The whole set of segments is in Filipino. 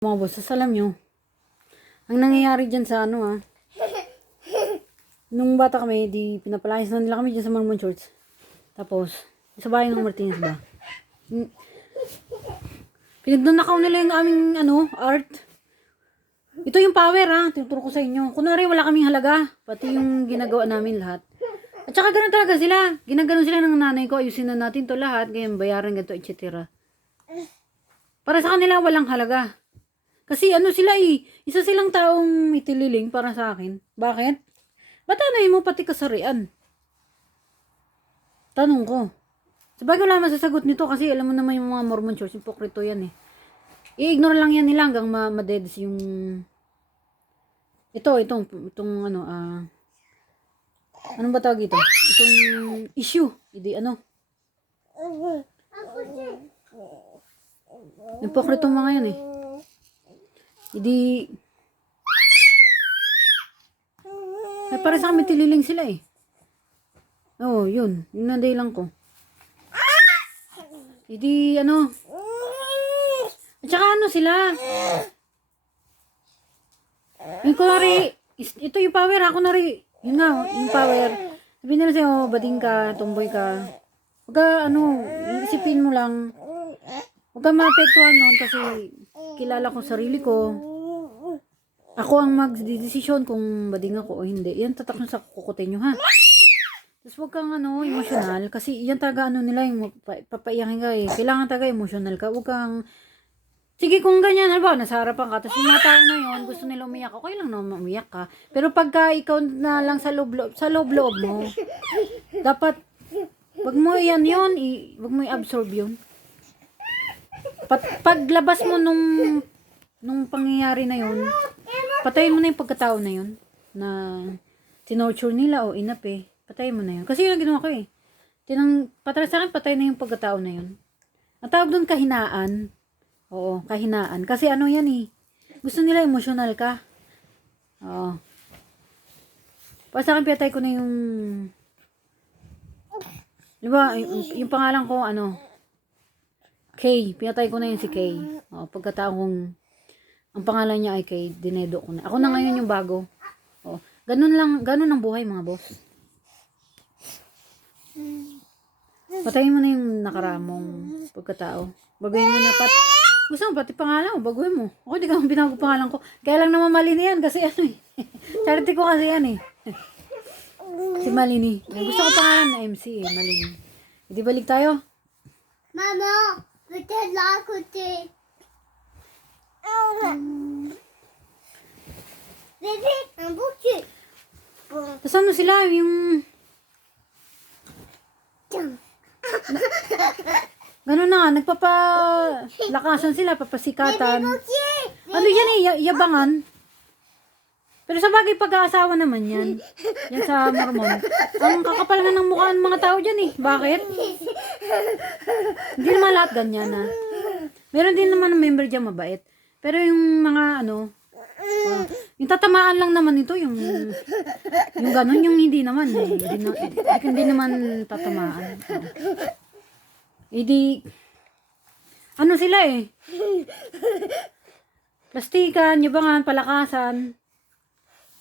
Mga boss, alam nyo, ang nangyayari dyan sa nung bata kami, di pinapalayas na nila kami dyan sa Mormon Church. Tapos, sa bahay ng Martinez ba? Pinagnanakaw nila yung aming, art. Ito yung power, tinuturo ko sa inyo. Kunwari, wala kaming halaga. Pati yung ginagawa namin lahat. At saka ganun talaga sila. Ginaganon sila ng nanay ko, ayusin na natin to lahat, ganyan, bayaran, ganito, etc. Para sa kanila, walang halaga. Kasi sila isa silang taong itililing para sa akin. Bakit? Ba't mo pati kasarian? Tanong ko. Sabagay wala masasagot nito kasi alam mo naman yung mga Mormon Church, hipokrito yan eh. I-ignore lang yan nila hanggang ma-deads yung itong anong ba tawag ito? Itong issue. Hindi hipokrito mga yan eh. Hindi ay para sa amin tililing sila eh. Oo, yun. Yun na lang ko. Hindi at saka sila. Yung kunwari, ito yung power kunwari. Yun nga, yung power. Sabihin nila sa'yo, bading ka, tumboy ka. Huwag ka, isipin mo lang. Huwag ka maapektuhan nun kasi kilala ko sarili ko. Ako ang magdidesisyon kung bading ako o hindi. Yan tatak nyo sa kukutin nyo, ha? Tapos huwag kang emotional. Kasi yan talaga nila yung papaiyakin ka eh. Kailangan talaga emotional ka. Huwag kang, sige kung ganyan, halimbawa, nasa harapan ka. Tapos yung mga tao na yun, gusto nila umiyak. Okay lang naman umiyak ka. Pero pagka ikaw na lang sa loob-loob mo, dapat, wag mo wag mo i-absorb yun. Paglabas mo nung pangyayari na yun, patayin mo na yung pagkatao na yun na tinorture nila o inap. Patayin mo na yun. Kasi yun ang ginawa ko eh. Para sa akin, patay na yung pagkatao na yun. Ang tawag doon kahinaan. Oo, kahinaan. Kasi yan eh. Gusto nila emotional ka. Oo. Para sa akin, pinatay ko na yung diba, yung pangalan ko, Kay. Pinatay ko na yun si Kay. Oo, pagkatao kong ang pangalan niya ay Kay, dinedo ko na. Ako na ngayon yung bago. Oo. Ganun ang buhay mga boss. Patayin mo na yung nakaramong pagkatao. Baguhin mo na gusto mo pati pangalan mo, baguhin mo. Ako di ka binago pangalan ko. Kaya lang naman mali na yan kasi charity ko kasi yan eh. Si Malini. Gusto ko pangalan na MC eh, Malini. Hindi balik tayo? Mama, betala ko Bebe, ang buki. Tapos sila yung ganun na nga, nagpapalakasan sila, papasikatan. Yan eh, yabangan. Pero sa bagay pag-aasawa naman yan. Yan sa Mormon. Ang kakapal nga ng mukha ng mga tao dyan eh. Bakit? Hindi naman lahat ganyan ha. Meron din naman ng member dyan mabait. Pero yung mga yung tatamaan lang naman ito, yung ganun, yung hindi naman eh. Hindi naman tatamaan. Hindi, sila eh. Plastikan, yabangan, palakasan.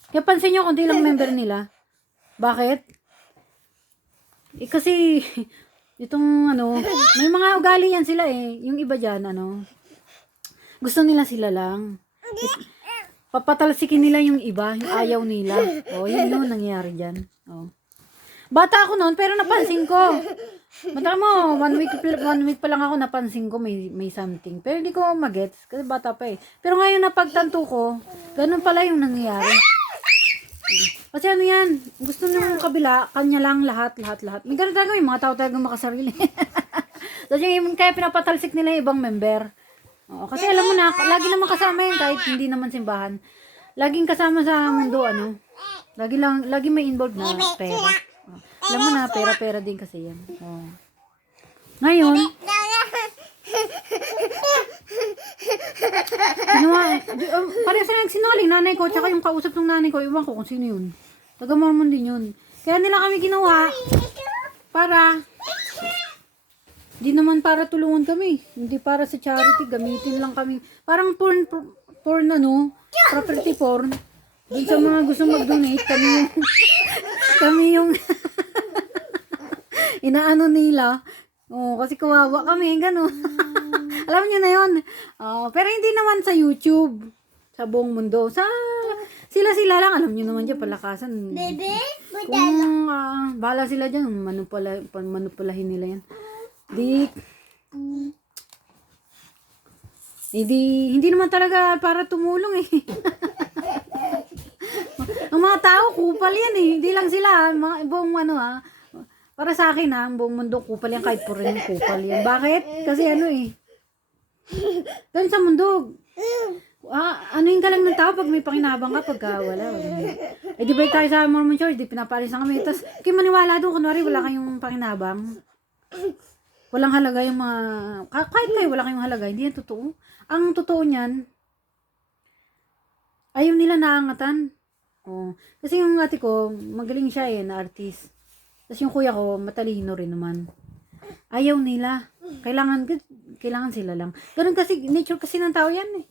Kaya pansin nyo, kundi lang member nila. Bakit? Kasi, itong may mga ugali yan sila eh. Yung iba dyan, gusto nila sila lang. Papatalsikin nila yung iba, yung ayaw nila. Yun nangyayari dyan. Bata ako noon, pero napansin ko. Mata mo, one week pa lang ako napansin ko may something. Pero hindi ko magets kasi bata pa eh. Pero ngayon napagtanto ko, ganun pala yung nangyayari. Kasi yan, gusto ng kabila, kanya lang lahat. May ganun talaga, may mga tao talaga makasarili. Tapos kaya pinapatalsik nila yung ibang member. Kasi alam mo na, lagi naman kasama yun kahit hindi naman simbahan. Laging kasama sa mundo, lagi may involved na pera. Alam mo na, pera din kasi yan. Ngayon, parang sila nagsinungaling, nanay ko, tsaka yung kausap ng nanay ko, iwan ko kung sino yun. Taga-Mormon din yun. Kaya nila kami ginawa para Di naman para tulungan kami. Hindi para sa charity. Gamitin lang kami. Parang porn ano, property porn. Dun sa mga gusto mag-donate, kami yung inaano nila. Oh, kasi kawawa kami, gano'n. Alam niyo na yun. Pero hindi naman sa YouTube. Sa buong mundo. Sila lang. Alam niyo naman dyan, palakasan. Baby, Kung bahala sila dyan, manupulahin nila yan. Hindi naman talaga para tumulong eh. Ang mga tao, kupal yan eh. Hindi lang sila, mga buong para sa akin ang buong mundo kupal yan, kahit puro rin kupal yan. Bakit? Kasi ganun sa mundo, ano yung galang ng tao pag may pakinabang ka, pagka wala. Di ba tayo sa Mormon Church, di pinapalis na kami. Tapos, kayo maniwala doon, kunwari wala kayong pakinabang. Walang halaga yung mga, kahit kayo wala kayong halaga, hindi yan totoo. Ang totoo niyan, ayaw nila naangatan. Kasi yung ate ko, magaling siya na artist. Tapos yung kuya ko, matalino rin naman. Ayaw nila. Kailangan sila lang. Ganun kasi, nature kasi ng tao yan eh.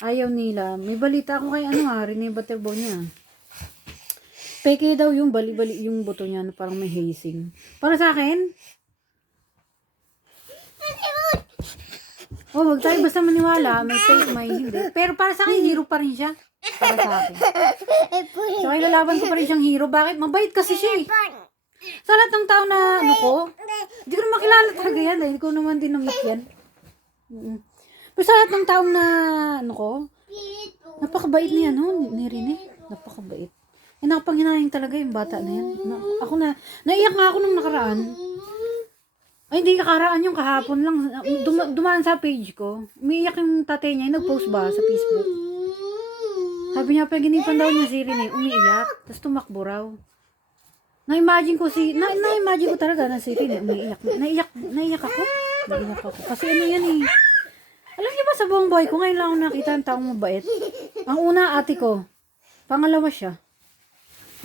Ayaw nila. May balita ako kay Rene Butterbo niya. Peke daw yung bali-bali yung buto niya, parang may hazing. Para sa akin, wag tayo basta maniwala, may fake, may hindi. Pero para sa akin, hero pa rin siya. Para sa akin. So, ilalaban ko pa rin siyang hero. Bakit? Mabait kasi siya eh. Sa lahat ng tao na, hindi ko na makilala talaga yan. Dahil ko naman din namit yan. Pero sa lahat ng taong na, napakabait niya, ni Rene. Napakabait. Nakapanghinayang talaga yung bata na yan. Naiyak nga ako nung nakaraan. Ay, hindi nakaraan yung kahapon lang. Dumaan sa page ko. Umiiyak yung tatay niya. Nag-post ba sa Facebook? Sabi niya, paginipan daw niya si Rene, umiiyak. Tapos tumakbo raw. Na-imagine ko talaga na si Rene, umiiyak. Naiyak ako. Kasi yan eh. Alam niyo ba sa buong buhay ko, ngayon lang ako nakita ang taong mabait. Ang una, ate ko. Pangalawa siya.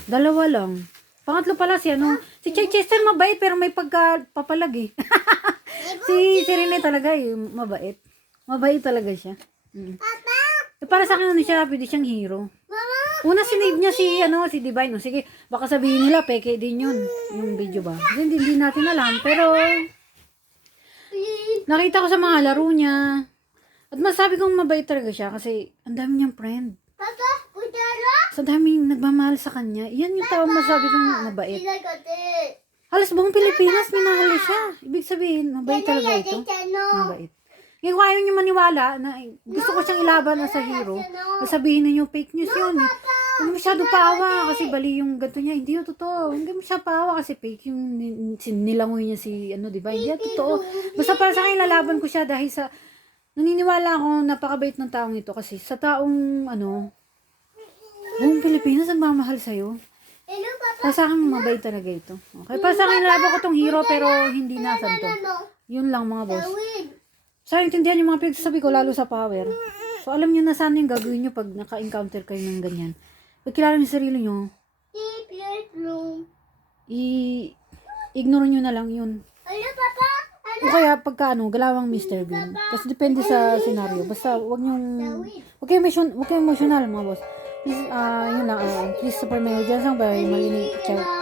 Dalawa lang. Pangatlo pala si Chester mabait pero may pagkapapalag eh. si Rene talaga mabait. Mabait talaga siya. Para sa akin siya, pwede siyang hero. Una sinave niya si Divine. Sige, baka sabihin nila peke din yun. Yung video ba? Hindi natin alam. Pero nakita ko sa mga laro niya. At masabi kong mabait talaga siya kasi ang dami niyang friend. Sa daming nagmamahal sa kanya. Yan yung tao masabi kong mabait. Halos buong Pilipinas minahal siya. Ibig sabihin, mabait talaga ito. Mabait. Ngayon kung ayaw niyo maniwala na gusto ko siyang ilaban sa hero, sabihin ninyo fake news yun. Hindi masyado paawa kasi bali yung ganito niya. Hindi yung totoo. Hindi masyado paawa kasi fake yung nilangoy niya diba? Hindi yung totoo. Basta para sa akin lalaban ko siya dahil sa naniniwala ako napakabait ng taong ito kasi sa taong buong Pilipinas nagmamahal sa'yo. Para sa akin mabait talaga ito. Okay, para sa akin lalaban ko tong hero pero hindi nasan to. Yun lang mga boss. Sa intindihan yung mga pinagsasabi ko lalo sa power. So alam niyo na sana yung gagawin niyo pag naka-encounter kayo ng ganyan. Pag kilala niyo sarili niyo, i-ignore niyo na lang yun. O kaya pagka galawang Mr. Bean. Kasi depende sa senaryo. Basta wag kayo emotional mga boss. Please, yun lang. Please support my videos. Ang bye. Malinig. Ciao.